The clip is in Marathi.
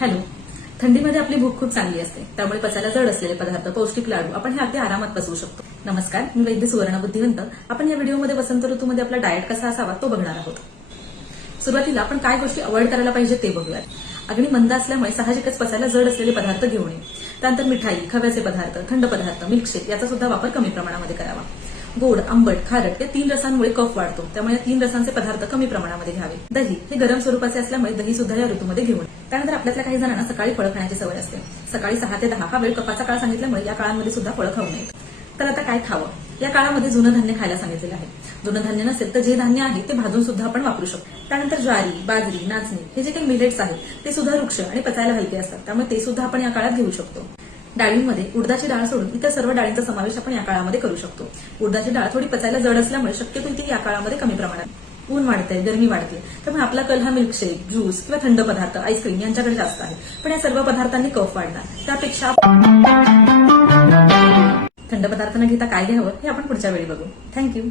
हॅलो. थंडीमध्ये आपली भूक खूप चांगली असते, त्यामुळे पचायला जड असलेले पदार्थ, पौष्टिक लाडू आपण हे अगदी आरामात पचवू शकतो. नमस्कार, मी वैद्य सुवर्ण बुद्धिवंत. आपण या व्हिडिओमध्ये वसंत ऋतूमध्ये आपला डाएट कसा असावा तो बघणार आहोत. सुरुवातीला आपण काय गोष्टी अवॉइड करायला पाहिजे ते बघूयात. अग्नी मंद असल्यामुळे साहजिकच पचायला जड असलेले पदार्थ घेऊ नये. त्यानंतर मिठाई, खव्याचे पदार्थ, थंड पदार्थ, मिल्कशेक याचा सुद्धा वापर कमी प्रमाणामध्ये करावा. गोड, आंबट, खारट या 3 रसांमुळे कफ वाढतो, त्यामुळे या 3 रसांचे पदार्थ कमी प्रमाणामध्ये घ्यावे. दही हे गरम स्वरूपाचे असल्यामुळे दही सुद्धा या ऋतूमध्ये घेऊ नये. त्यानंतर आपल्यातल्या काही जणांना सकाळी फळं खाण्याची सवय असते. सकाळी 6 ते 10 हा वेळ कफाचा काळ सांगितल्यामुळे या काळामध्ये सुद्धा फळं खाऊ नयेत. तर आता काय खावं? या काळामध्ये जुनं धान्य खायला सांगितलेलं आहे. जुनं धान्य नसेल तर जे धान्य आहे ते भाजून सुद्धा आपण वापरू शकतो. त्यानंतर ज्वारी, बाजरी, नाचणी हे जे काही मिलेट्स आहेत ते सुद्धा वृक्ष आणि पचायला हलके असतात, त्यामुळे ते सुद्धा आपण या काळात घेऊ शकतो. डाळींमध्ये उडदाची डाळ सोडून इतर सर्व डाळींचा समावेश आपण या काळामध्ये करू शकतो. उडदाची डाळ थोडी पचायला जड असल्यामुळे शक्यतो ती या काळामध्ये कमी प्रमाणात. ऊन वाढते, गरमी वाढते, त्यामुळे आपला कल हा मिल्कशेक, ज्यूस किंवा थंड पदार्थ, आईस्क्रीम यांच्याकडे जास्त आहे. पण या सर्व पदार्थांनी कफ वाढणार, त्यापेक्षा थंड पदार्थ न घेता काय घ्यावं हे आपण पुढच्या वेळी बघू. थँक्यू.